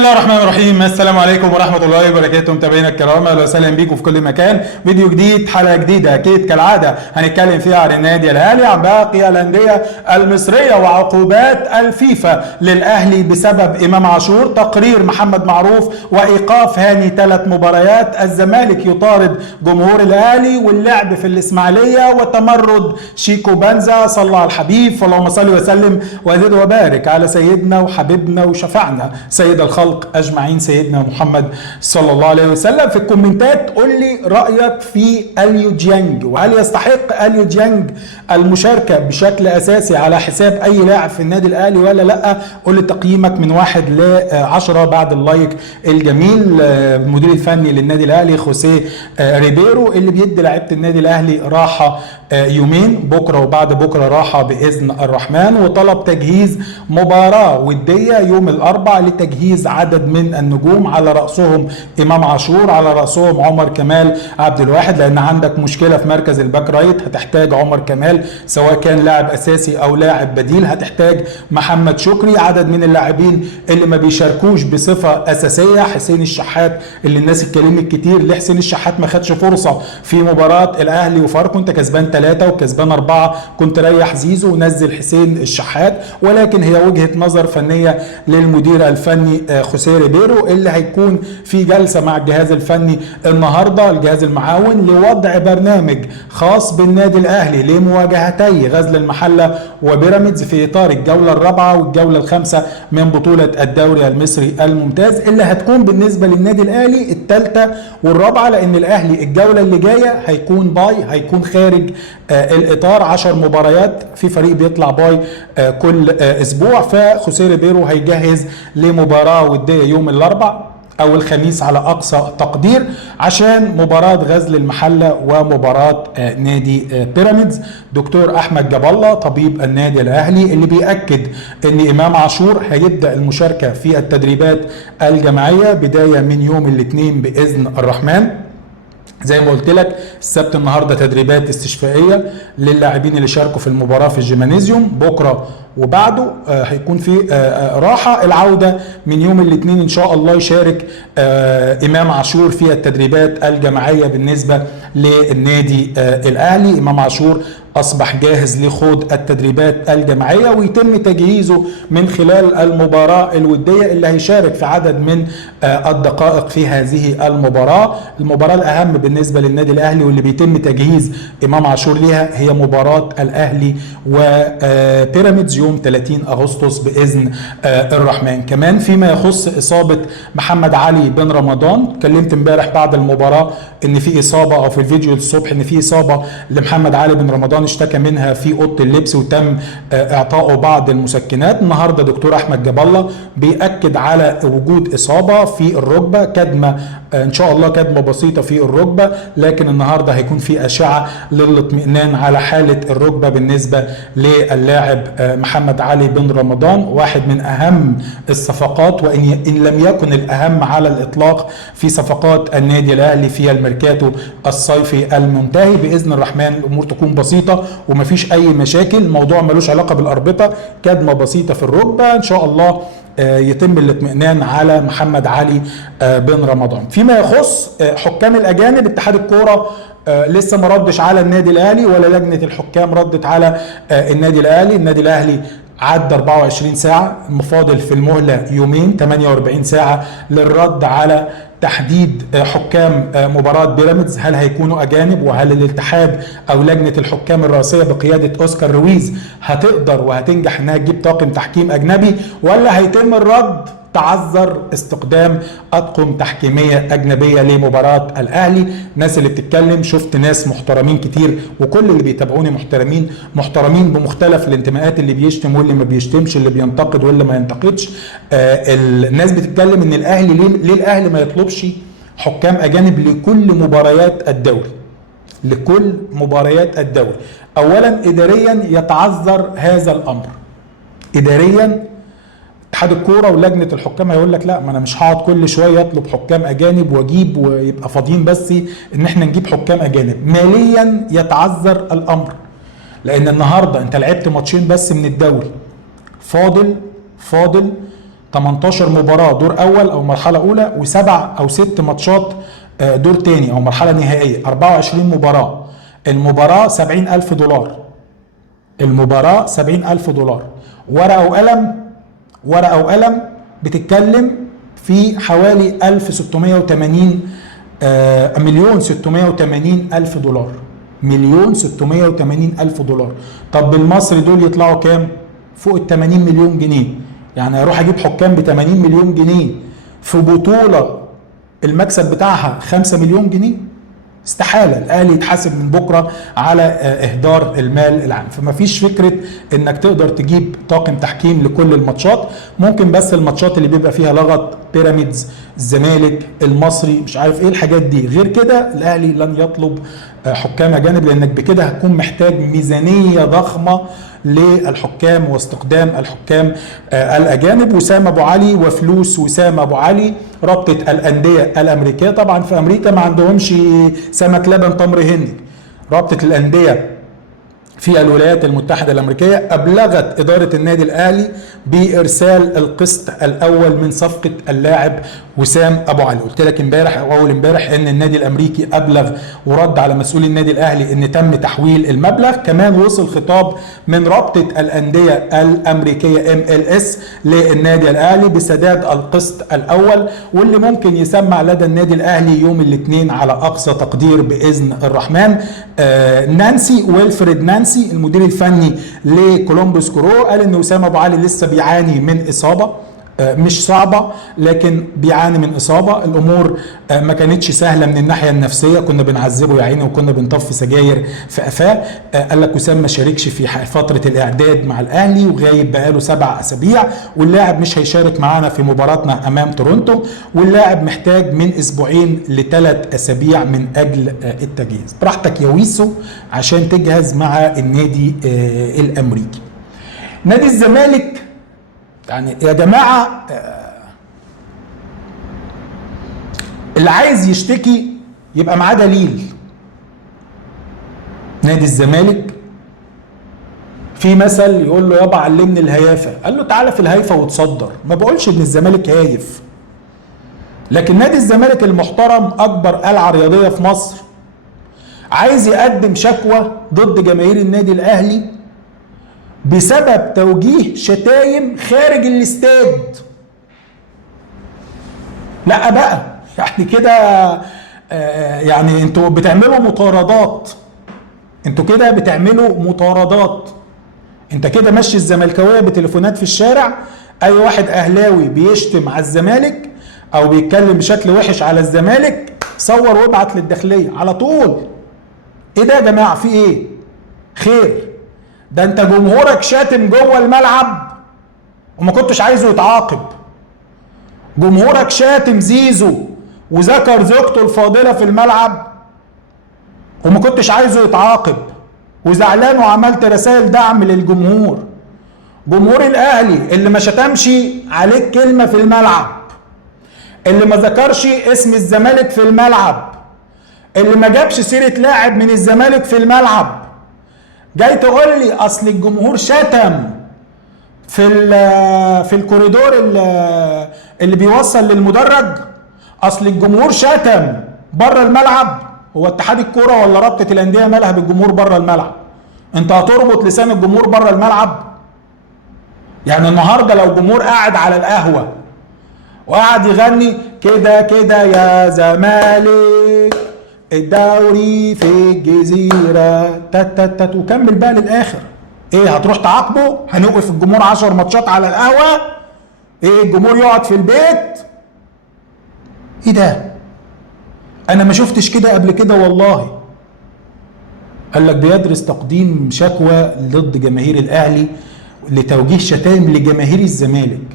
الله الرحمن الرحيم. السلام عليكم ورحمة الله وبركاته متابعينا الكرام، اهلا وسهلا بيكم في كل مكان. فيديو جديد، حلقة جديدة اكيد كالعادة هنتكلم فيها عن النادي الاهلي، عن باقي الاندية المصرية وعقوبات الفيفا للاهلي بسبب امام عاشور، تقرير محمد معروف وايقاف هاني 3 مباريات، الزمالك يطارد جمهور الاهلي، واللعب في الاسماعيلية، وتمرد شيكو بنزا. صلى على الحبيب، فاللهم صل وسلم وزد وبارك على سيدنا وحبيبنا وشفعنا سيد الخلق اجمعين سيدنا محمد صلى الله عليه وسلم. في الكومنتات قول لي رايك في اليو ديانج، وهل يستحق اليو ديانج المشاركه بشكل اساسي على حساب اي لاعب في النادي الاهلي ولا لا؟ قول لي تقييمك من 1 ل10 بعد اللايك الجميل. المدير الفني للنادي الاهلي خوسيه ريبيرو اللي بيدي لعيبه النادي الاهلي راحه يومين، بكره وبعد بكره راحه باذن الرحمن، وطلب تجهيز مباراه وديه يوم الاربعاء لتجهيز عدد من النجوم، على راسهم امام عاشور، على راسهم عمر كمال عبد الواحد، لان عندك مشكله في مركز الباك رايت، هتحتاج عمر كمال سواء كان لاعب اساسي او لاعب بديل، هتحتاج محمد شكري، عدد من اللاعبين اللي ما بيشاركوش بصفه اساسيه، حسين الشحات اللي الناس اتكلمت كتير، ليه حسين الشحات ما خدش فرصه في مباراه الاهلي وفاركو؟ انت كسبان 3 وكسبان 4، كنت ريح زيزو ونزل حسين الشحات، ولكن هي وجهه نظر فنيه للمدير الفني خوسيه ريبيرو اللي هيكون في جلسه مع الجهاز الفني النهارده، الجهاز المعاون، لوضع برنامج خاص بالنادي الاهلي لمواجهتي غزل المحله وبيراميدز في اطار الجوله الرابعه والجوله الخامسه من بطوله الدوري المصري الممتاز، اللي هتكون بالنسبه للنادي الاهلي الثالثه والرابعه، لان الاهلي الجوله اللي جايه هيكون باي، هيكون خارج الاطار، 10 مباريات، في فريق بيطلع باي كل اسبوع، فخوسيه ريبيرو هيجهز لمباراه وديه يوم الاربعاء او الخميس على اقصى تقدير عشان مباراه غزل المحله ومباراه نادي بيراميدز. دكتور احمد جاب الله طبيب النادي الاهلي اللي بياكد ان امام عاشور هيبدا المشاركه في التدريبات الجماعيه بدايه من يوم الاثنين باذن الرحمن. زي ما قلت لك السبت النهارده تدريبات استشفائيه للاعبين اللي شاركوا في المباراه في الجيمانيزيوم، بكره وبعده هيكون في راحه. العوده من يوم الاثنين ان شاء الله يشارك امام عاشور في التدريبات الجماعيه بالنسبه للنادي الاهلي. امام عاشور اصبح جاهز لخوض التدريبات الجماعيه، ويتم تجهيزه من خلال المباراه الوديه اللي هيشارك في عدد من الدقائق في هذه المباراه. المباراه الاهم بالنسبه للنادي الاهلي واللي بيتم تجهيز امام عاشور ليها هي مباراه الاهلي وبيراميدز يوم 30 اغسطس باذن الرحمن. كمان فيما يخص اصابه محمد علي بن رمضان، اتكلمت امبارح بعد المباراه ان في اصابه، او في الفيديو الصبح ان في اصابه لمحمد علي بن رمضان اشتكى منها في اوضه اللبس وتم اعطائه بعض المسكنات. النهارده دكتور احمد جاب الله بيأكد على وجود اصابه في الركبه، كدمه ان شاء الله، كدمه بسيطه في الركبه، لكن النهارده هيكون في اشعه للاطمئنان على حاله الركبه بالنسبه للاعب محمد علي بن رمضان، واحد من اهم الصفقات وان لم يكن الاهم على الاطلاق في صفقات النادي الاهلي في الميركاتو الصيفي المنتهي. باذن الرحمن الامور تكون بسيطه ومفيش اي مشاكل، الموضوع ملوش علاقه بالاربطه، كدمه بسيطه في الركبه ان شاء الله يتم الاطمئنان على محمد علي بن رمضان. فيما يخص حكام الاجانب، اتحاد الكوره لسه ما ردش على النادي الاهلي ولا لجنه الحكام ردت على النادي الاهلي. النادي الاهلي عدى 24 ساعه، المفاضل في المهله يومين، 48 ساعه للرد على تحديد حكام مباراة بيراميدز، هل هيكونوا أجانب، وهل الاتحاد أو لجنة الحكام الرئاسية بقيادة أوسكار رويز هتقدر وهتنجح إنها تجيب طاقم تحكيم أجنبي، ولا هيتم الرد تعذر استخدام أطقم تحكيمية أجنبية لمباراة الأهلي؟ الناس اللي بتتكلم، شفت ناس محترمين كتير وكل اللي بيتابعوني محترمين بمختلف الانتماءات، اللي بيشتم واللي ما بيشتمش، اللي بينتقد واللي ما ينتقدش. الناس بتتكلم ان الأهلي ليه الأهلي ما يطلبش حكام أجانب لكل مباريات الدوري، لكل مباريات الدوري؟ أولا إداريا يتعذر هذا الأمر، إداريا اتحاد الكوره ولجنه الحكام هيقول لك لا، ما انا مش هقعد كل شويه اطلب حكام اجانب واجيب ويبقى فاضيين بس ان احنا نجيب حكام اجانب. ماليا يتعذر الامر، لان النهارده انت لعبت ماتشين بس من الدوري، فاضل 18 مباراة دور أول أو مرحلة أولى، و7 أو 6 ماتشات دور تاني أو مرحلة نهائية، 24 مباراة. المباراة $70,000. المباراة $70,000. ورقة وقلم، ورقة وقلم بتتكلم في حوالي 1680 مليون 680 ألف دولار. مليون 680 ألف دولار. طب بالمصري دول يطلعوا كام؟ فوق ال 80 مليون جنيه. يعني اروح اجيب حكام ب 80 مليون جنيه في بطولة المكسب بتاعها 5 مليون جنيه؟ استحالة الاهلي يتحاسب من بكرة على اهدار المال العام. فما فيش فكرة انك تقدر تجيب طاقم تحكيم لكل الماتشات. ممكن بس الماتشات اللي بيبقى فيها لغط، بيراميدز، الزمالك، المصري، مش عارف ايه الحاجات دي. غير كده الاهلي لن يطلب حكام اجانب، لانك بكده هتكون محتاج ميزانية ضخمة للحكام واستخدام الحكام الاجانب. وسام ابو علي وفلوس وسام ابو علي، رابطه الانديه الامريكيه. طبعا في امريكا ما عندهمش سمك لبن تمر هندي. رابطه الانديه في الولايات المتحدة الأمريكية أبلغت إدارة النادي الأهلي بإرسال القسط الأول من صفقة اللاعب وسام أبو علي. قلت لك امبارح أو أول امبارح إن النادي الأمريكي أبلغ ورد على مسؤولي النادي الأهلي إن تم تحويل المبلغ. كمان وصل خطاب من رابطة الأندية الأمريكية MLS للنادي الأهلي بسداد القسط الأول، واللي ممكن يسمع لدى النادي الأهلي يوم الاثنين على أقصى تقدير بإذن الرحمن. نانسي ويلفريد نانسي المدير الفني لكولومبوس كرو قال ان وسام ابو علي لسه بيعاني من اصابه مش صعبه، لكن بيعاني من اصابه. الامور ما كانتش سهله من الناحيه النفسيه، كنا بنعذبه يا عيني وكنا بنطفي سجاير في قفاه. قال لك وسام ما شاركش في فتره الاعداد مع الاهلي وغايب بقاله 7 اسابيع، واللاعب مش هيشارك معانا في مباراتنا امام تورونتو، واللاعب محتاج من 2 ل3 اسابيع من اجل التجهيز. براحتك يا ويسو عشان تجهز مع النادي الامريكي. نادي الزمالك يعني يا جماعة اللي عايز يشتكي يبقى معاه دليل. نادي الزمالك في مثل يقول له يابا علمني الهيافة، قال له تعالى في الهيفة وتصدر. ما بقولش ان الزمالك هايف، لكن نادي الزمالك المحترم اكبر قلعة رياضية في مصر عايز يقدم شكوى ضد جماهير النادي الاهلي بسبب توجيه شتايم خارج الاستاد. لا بقى يعني كده يعني انتوا بتعملوا مطاردات، انتوا كده بتعملوا مطاردات. انت كده ماشي الزملكاويه بتليفونات في الشارع، اي واحد اهلاوي بيشتم على الزمالك او بيتكلم بشكل وحش على الزمالك صور وابعت للداخليه على طول. ايه ده يا جماعه؟ في ايه؟ خير؟ ده انت جمهورك شاتم جوه الملعب وما كنتش عايزه يتعاقب. جمهورك شاتم زيزو وذكر زوجته الفاضله في الملعب وما كنتش عايزه يتعاقب، وزعلان وعملت رسائل دعم للجمهور. جمهور الاهلي اللي ما شتمش عليك كلمه في الملعب، اللي ما ذكرش اسم الزمالك في الملعب، اللي ما جابش سيره لاعب من الزمالك في الملعب، جاي تقول لي اصل الجمهور شتم في الكوريدور اللي بيوصل للمدرج، اصل الجمهور شتم بره الملعب. هو اتحاد الكوره ولا رابطه الانديه مالها بالجمهور بره الملعب؟ انت هتربط لسان الجمهور بره الملعب؟ يعني النهارده لو جمهور قاعد على القهوه وقاعد يغني كده كده يا زمالك الدوري في الجزيره تت وكمل بقى للاخر، ايه هتروح تعاقبه؟ هنوقف الجمهور 10 ماتشات على القهوه؟ ايه الجمهور يقعد في البيت؟ ايه ده؟ انا ما شفتش كده قبل كده والله. قال لك بيدرس تقديم شكوى ضد جماهير الاهلي لتوجيه شتائم لجماهير الزمالك.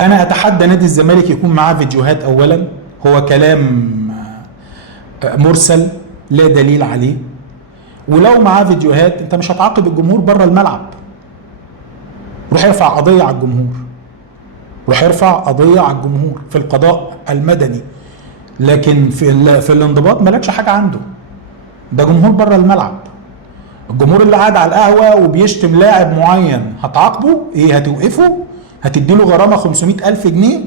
انا اتحدى نادي الزمالك يكون معاه فيديوهات. اولا هو كلام مرسل لا دليل عليه، ولو معاه فيديوهات انت مش هتعاقب الجمهور بره الملعب. روح ارفع قضيه على الجمهور، روح ارفع قضيه على الجمهور في القضاء المدني، لكن في الانضباط مالكش حاجه عنده. ده جمهور بره الملعب. الجمهور اللي قاعد على القهوه وبيشتم لاعب معين هتعاقبه؟ ايه هتوقفه؟ هتديله غرامه 500,000 جنيه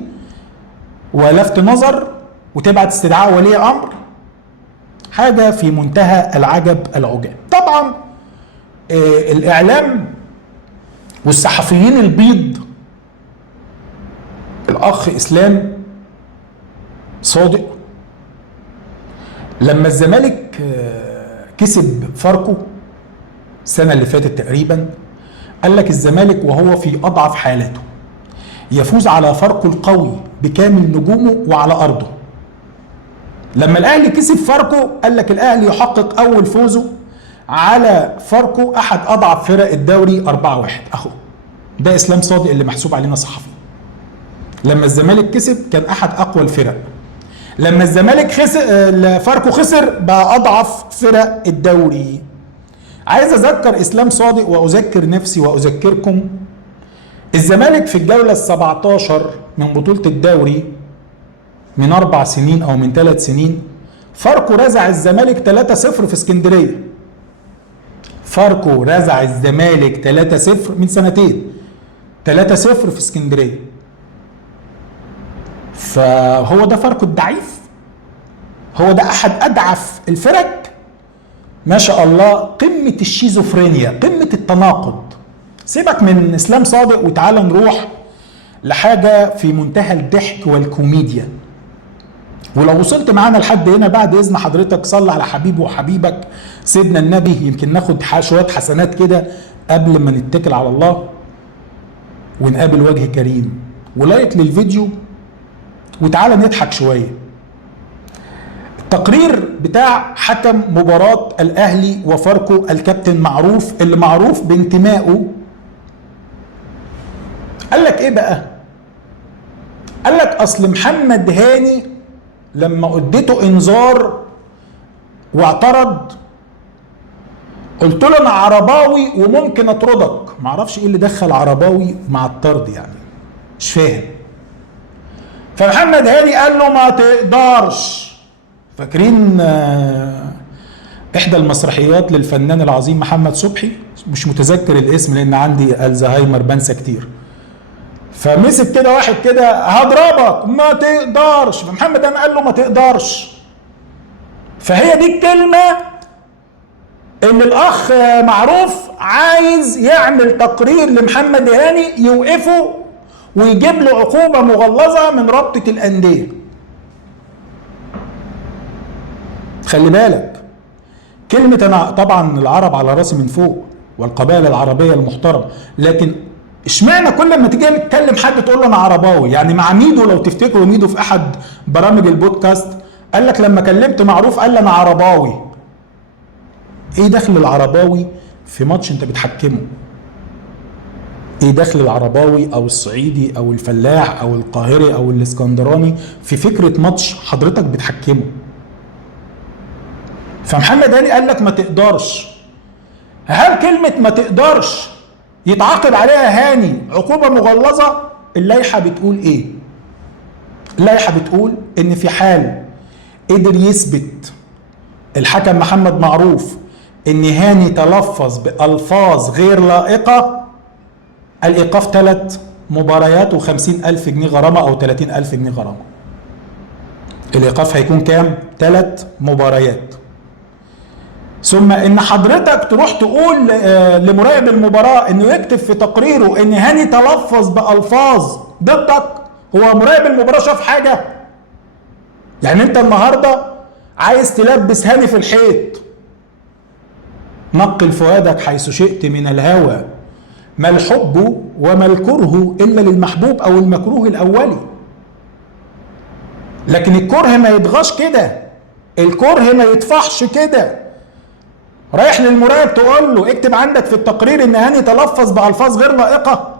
ولفت نظر وتبعت استدعاء ولي امر؟ حاجه في منتهى العجب العجاب. طبعا الاعلام والصحفيين البيض، الاخ اسلام صادق لما الزمالك كسب فاركو السنه اللي فاتت تقريبا، قال لك الزمالك وهو في اضعف حالاته يفوز على فاركو القوي بكامل نجومه وعلى ارضه. لما الاهلي كسب فاركو قال لك الاهلي يحقق اول فوزه على فاركو احد اضعف فرق الدوري 4-1 اهو. ده اسلام صادق اللي محسوب علينا صحفي. لما الزمالك كسب كان احد اقوى الفرق، لما الزمالك خسر فاركو خسر بقى اضعف فرق الدوري. عايز اذكر اسلام صادق واذكر نفسي واذكركم، الزمالك في الجوله ال17 من بطوله الدوري من 4 سنين او من 3 سنين فاركو رزع الزمالك 3-0 في اسكندريه. فاركو رزع الزمالك 3-0 من سنتين، 3-0 في اسكندريه. فهو ده فاركو الضعيف؟ هو ده احد اضعف الفرق؟ ما شاء الله، قمه الشيزوفرينيا، قمه التناقض. سيبك من اسلام صادق وتعالى نروح لحاجه في منتهى الضحك والكوميديا. ولو وصلت معانا لحد هنا بعد اذن حضرتك صلي على حبيبي وحبيبك سيدنا النبي، يمكن ناخد شويه حسنات كده قبل ما نتكل على الله ونقابل وجه كريم. ولايك للفيديو وتعالى نضحك شويه. التقرير بتاع حكم مباراه الاهلي وفاركو الكابتن معروف، اللي معروف بانتمائه، قال لك ايه بقى؟ قال لك اصل محمد هاني لما اديته انذار واعترض قلت له انا عرباوي وممكن اطردك. معرفش ايه اللي دخل عرباوي مع الطرد، يعني مش فاهم. فمحمد هاني قال له ما تقدرش. فاكرين احدى المسرحيات للفنان العظيم محمد صبحي، مش متذكر الاسم لان عندي الزهايمر بنسى كتير. فمسك كده واحد كده هضربك ما تقدرش، فمحمد هاني قال له ما تقدرش. فهي دي الكلمه ان الاخ معروف عايز يعمل تقرير لمحمد هاني يوقفه ويجيب له عقوبه مغلظه من رابطه الانديه. خلي بالك كلمه، انا طبعا العرب على راسي من فوق والقبائل العربيه المحترمه، لكن اشمعنى كل ما تيجي تكلم حد تقول له انا عرباوي؟ يعني مع ميدو، لو تفتكروا ميدو في احد برامج البودكاست قال لك لما كلمت معروف قال لي انا عرباوي. ايه دخل العرباوي في ماتش انت بتحكمه؟ ايه دخل العرباوي او الصعيدي او الفلاح او القاهري او الاسكندراني في فكره ماتش حضرتك بتحكمه؟ فمحمد هاني قال لك ما تقدرش. هل كلمه ما تقدرش يتعاقب عليها هاني عقوبه مغلظه؟ اللائحه بتقول ايه؟ اللائحه بتقول ان في حال قدر يثبت الحكم محمد معروف ان هاني تلفظ بالفاظ غير لائقه، الايقاف 3 مباريات و50,000 جنيه غرامه او 30,000 جنيه غرامه. الايقاف هيكون كام؟ 3 مباريات. ثم ان حضرتك تروح تقول لمراقب المباراه انه يكتب في تقريره ان هاني تلفظ بالفاظ ضدك. هو مراقب المباراه شاف حاجه؟ يعني انت النهارده عايز تلبس هاني في الحيط. نقل فؤادك حيث شئت من الهوى، ما الحب وما الكره الا للمحبوب او المكروه الاولي. لكن الكره ما يتغاش كده، الكره ما يطفحش كده. رايح للمراقب تقول له اكتب عندك في التقرير ان هاني تلفظ بالفاظ غير لائقه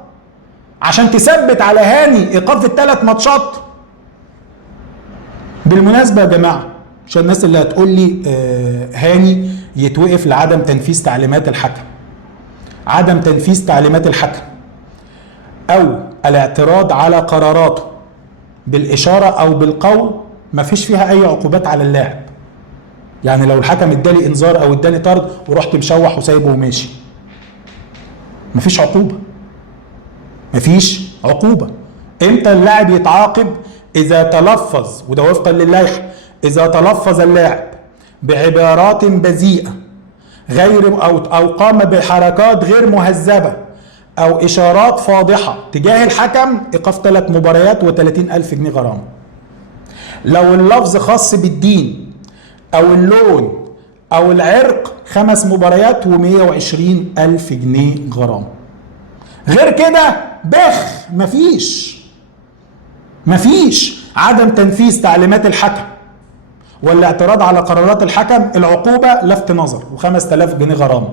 عشان تثبت على هاني ايقاف ال3 ماتشات. بالمناسبه يا جماعه، عشان الناس اللي هتقول لي هاني يتوقف لعدم تنفيذ تعليمات الحكم، عدم تنفيذ تعليمات الحكم او الاعتراض على قراراته بالاشاره او بالقول مفيش فيها اي عقوبات على اللاعب. يعني لو الحكم ادالي انذار او اداني طرد ورحت مشوح وسايبه وماشي، مفيش عقوبه، مفيش عقوبة. امتى اللاعب يتعاقب؟ اذا تلفظ، وده وفقا للائحة، اذا تلفظ اللاعب بعبارات بذيئة غير او قام بحركات غير مهذبة او اشارات فاضحة تجاه الحكم، ايقاف 3 مباريات و30,000 جنيه غرامة. لو اللفظ خاص بالدين او اللون او العرق 5 مباريات و120,000 جنيه غرامة. غير كده مفيش عدم تنفيذ تعليمات الحكم والاعتراض على قرارات الحكم، العقوبة لفت نظر و5,000 جنيه غرامة.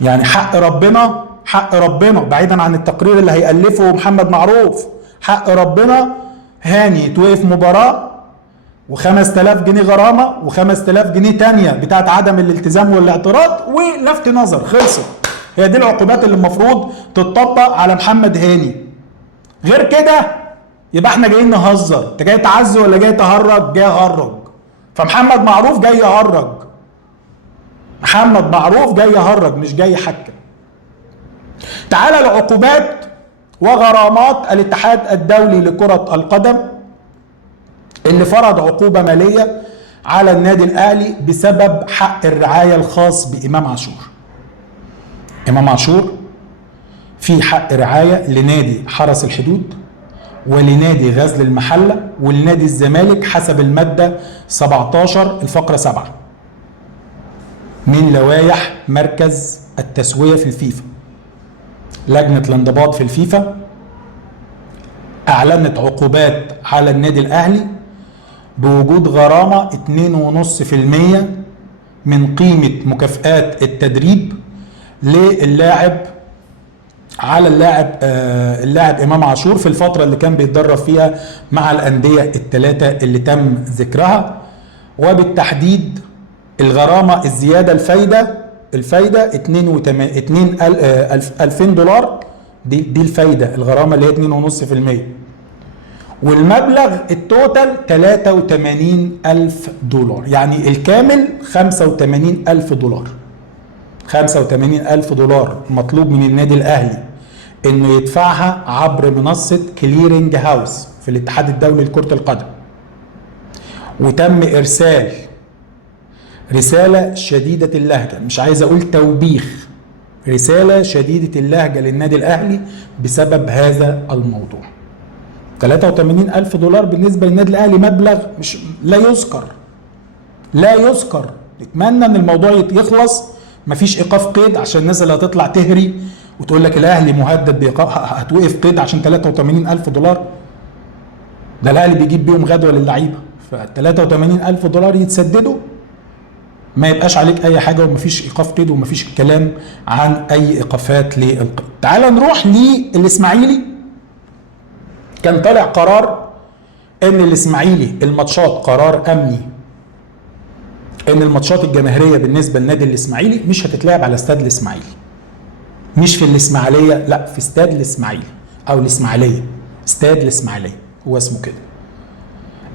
يعني حق ربنا بعيدا عن التقرير اللي هيألفه محمد معروف، حق ربنا هاني توقف مباراة و5,000 جنيه غرامة و5,000 جنيه تانية بتاعت عدم الالتزام والاعتراض ولفت نظر. خلصت. هي دي العقوبات اللي المفروض تتطبق على محمد هاني. غير كده يبقى احنا جايين نهزر. انت جاي تعزي ولا جاي تهرج؟ جاي اهرج. فمحمد معروف جاي يهرج، محمد معروف جاي يهرج مش جاي يحكم. تعالى العقوبات وغرامات الاتحاد الدولي لكرة القدم اللي فرض عقوبة مالية على النادي الأهلي بسبب حق الرعاية الخاص بإمام عاشور. إمام عاشور في حق رعاية لنادي حرس الحدود ولنادي غزل المحلة ولنادي الزمالك حسب المادة 17 الفقرة 7 من لوائح مركز التسوية في الفيفا. لجنة الانضباط في الفيفا أعلنت عقوبات على النادي الأهلي بوجود غرامة 2.5% من قيمة مكافآت التدريب للاعب على اللاعب إمام عاشور في الفترة اللي كان بيتدرب فيها مع الأندية الثلاثة اللي تم ذكرها. وبالتحديد الغرامة الزيادة الفايدة 2,000 دولار، دي الفايدة، الغرامة اللي هي 2.5%، والمبلغ التوتال 83,000 دولار، يعني الكامل 85,000 دولار. 85,000 دولار مطلوب من النادي الأهلي إنه يدفعها عبر منصة كليرنج هاوس في الاتحاد الدولي لكرة القدم. وتم إرسال رسالة شديدة اللهجة، مش عايز أقول توبيخ، رسالة شديدة اللهجة للنادي الأهلي بسبب هذا الموضوع. 83,000 دولار بالنسبة للنادي الأهلي مبلغ مش لا يذكر. نتمنى ان الموضوع يخلص، مفيش ايقاف قيد عشان الناس اللي هتطلع تهري وتقول لك الاهلي مهدد بايقاف، هتوقف قيد عشان 83,000 دولار. ده الاهلي بيجيب بيهم غدوه للعيبه، ف 83,000 دولار يتسددوا، ما يبقاش عليك اي حاجه ومفيش ايقاف قيد ومفيش كلام عن اي ايقافات للقيد. تعال نروح للاسماعيلي. كان طالع قرار ان الاسماعيلي الماتشات، قرار امني، ان الماتشات الجماهيريه بالنسبه للنادي الاسماعيلي مش هتتلعب على استاد الاسماعيلي، مش في الاسماعيليه، لا في استاد الاسماعيلي او الاسماعيليه، استاد الاسماعيليه هو اسمه كده.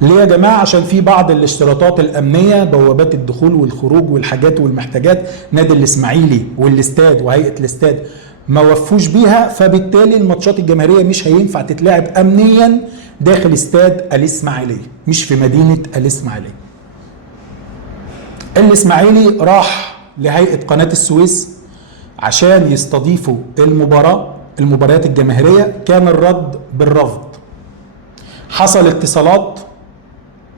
ليه يا جماعه؟ عشان في بعض الاشتراطات الامنيه، بوابات الدخول والخروج والحاجات والمحتاجات، نادي الاسماعيلي والاستاد وهيئه الاستاد ما وفوش بيها، فبالتالي الماتشات الجماهيريه مش هينفع تتلعب امنيا داخل استاد الاسماعيليه، مش في مدينه الاسماعيليه. الاسماعيلي راح لهيئه قناه السويس عشان يستضيفوا المباريات الجماهيريه، كان الرد بالرفض. حصل اتصالات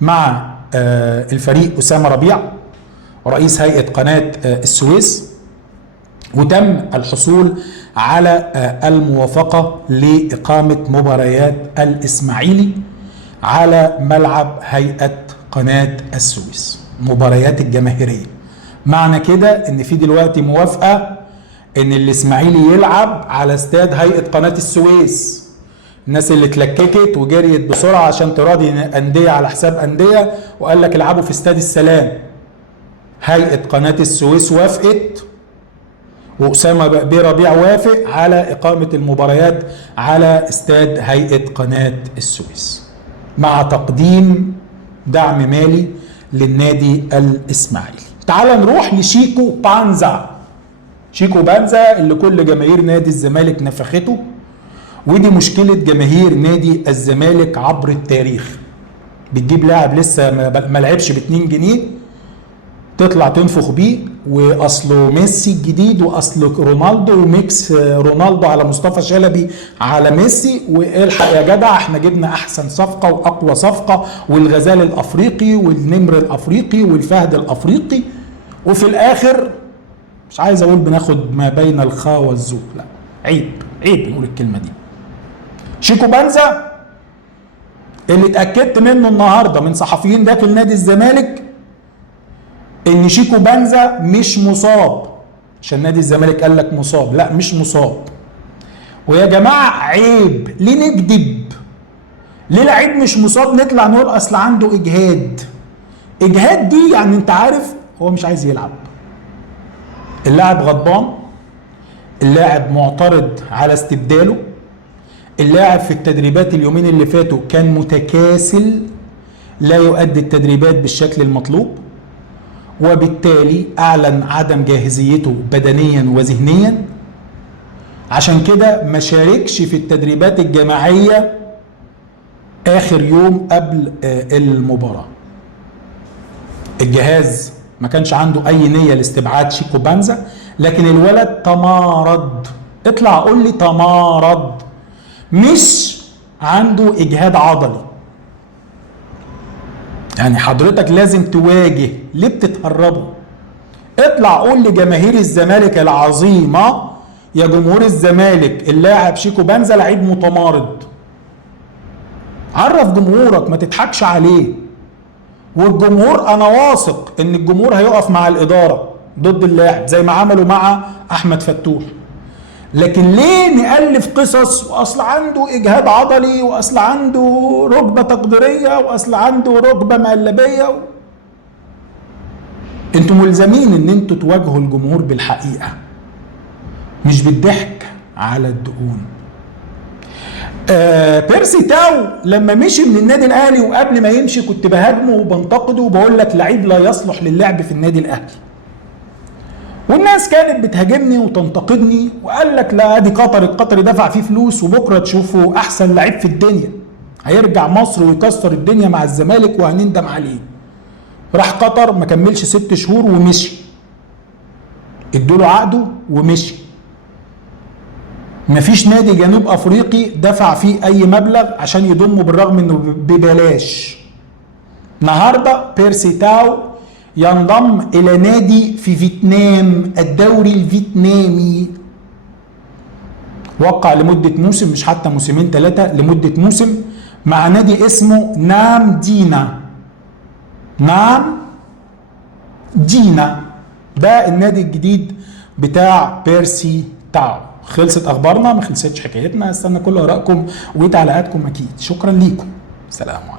مع الفريق اسامه ربيع رئيس هيئه قناه السويس، وتم الحصول على الموافقه لاقامه مباريات الاسماعيلي على ملعب هيئه قناه السويس، مباريات الجماهيريه. معنى كده ان في دلوقتي موافقه ان الاسماعيلي يلعب على استاد هيئه قناه السويس. الناس اللي اتلككت وجريت بسرعه عشان تراضي انديه على حساب انديه وقال لك العبوا في استاد السلام، هيئه قناه السويس وافقت واسامه ربيع وافق على اقامه المباريات على استاد هيئه قناه السويس مع تقديم دعم مالي للنادي الاسماعيلي. تعال نروح لشيكو بانزا. شيكو بانزا اللي كل جماهير نادي الزمالك نفخته ودي مشكلة جماهير نادي الزمالك عبر التاريخ. بتجيب لاعب لسه ما لعبش ب2 جنيه تطلع تنفخ بيه، واصله ميسي الجديد، واصله رونالدو، وميكس رونالدو على مصطفى شلبي على ميسي، والحق يا جدع احنا جبنا احسن صفقه واقوى صفقه، والغزال الافريقي والنمر الافريقي والفهد الافريقي، وفي الاخر مش عايز اقول بناخد ما بين الخا والزوق، لا عيب نقول الكلمه دي. شيكو بنزا اللي اتاكدت منه النهارده من صحفيين داخل نادي الزمالك ان شيكو بنزا مش مصاب، عشان نادي الزمالك قال لك مصاب، لا مش مصاب. ويا جماعه عيب، ليه نكذب؟ ليه لعيب مش مصاب نطلع نقول اصل عنده اجهاد؟ اجهاد دي يعني انت عارف هو مش عايز يلعب، اللاعب غضبان، اللاعب معترض على استبداله، اللاعب في التدريبات اليومين اللي فاتوا كان متكاسل لا يؤدي التدريبات بالشكل المطلوب، وبالتالي اعلن عدم جاهزيته بدنيا وذهنيا، عشان كده ما شاركش في التدريبات الجماعيه اخر يوم قبل المباراه. الجهاز ما كانش عنده اي نيه لاستبعاد شيكو بنزا، لكن الولد تمارض. اطلع قول لي تمارض، مش عنده اجهاد عضلي. يعني حضرتك لازم تواجه، ليه بتتهربوا؟ اطلع قول لجماهير الزمالك العظيمه يا جمهور الزمالك اللاعب شيكو بنزا لعيب متمارض. عرف جمهورك، ما تضحكش عليه. والجمهور انا واثق ان الجمهور هيقف مع الاداره ضد اللاعب زي ما عملوا مع احمد فتوح. لكن ليه نألف قصص واصل عنده اجهاد عضلي، واصل عنده ركبه تقديريه، واصل عنده ركبه مقلبيه؟ انتوا ملزمين ان انتوا تواجهوا الجمهور بالحقيقه، مش بالضحك على الدقون. بيرسي تاو لما مشي من النادي الاهلي، وقبل ما يمشي كنت بهاجمه وبنتقده وبقول لك لعيب لا يصلح للعب في النادي الاهلي، والناس كانت بتهاجمني وتنتقدني، وقال لك لا ادي قطر، القطري دفع فيه فلوس وبكره تشوفوا احسن لعيب في الدنيا هيرجع مصر ويكسر الدنيا مع الزمالك وهنندم عليه. راح قطر ما كملش 6 شهور ومشي، ادوله عقده ومشي. مفيش نادي جنوب افريقي دفع فيه اي مبلغ عشان يضمه بالرغم انه ببلاش. النهارده بيرسي تاو ينضم الى نادي في فيتنام، الدوري الفيتنامي. وقع لمده موسم، مش حتى موسمين 3، لمده موسم مع نادي اسمه نام دينا. نام دينا ده النادي الجديد بتاع بيرسي تاو. خلصت اخبارنا، ما خلصتش حكايتنا. استنى كل ارائكم وتعليقاتكم اكيد. شكرا ليكم، سلام عليكم.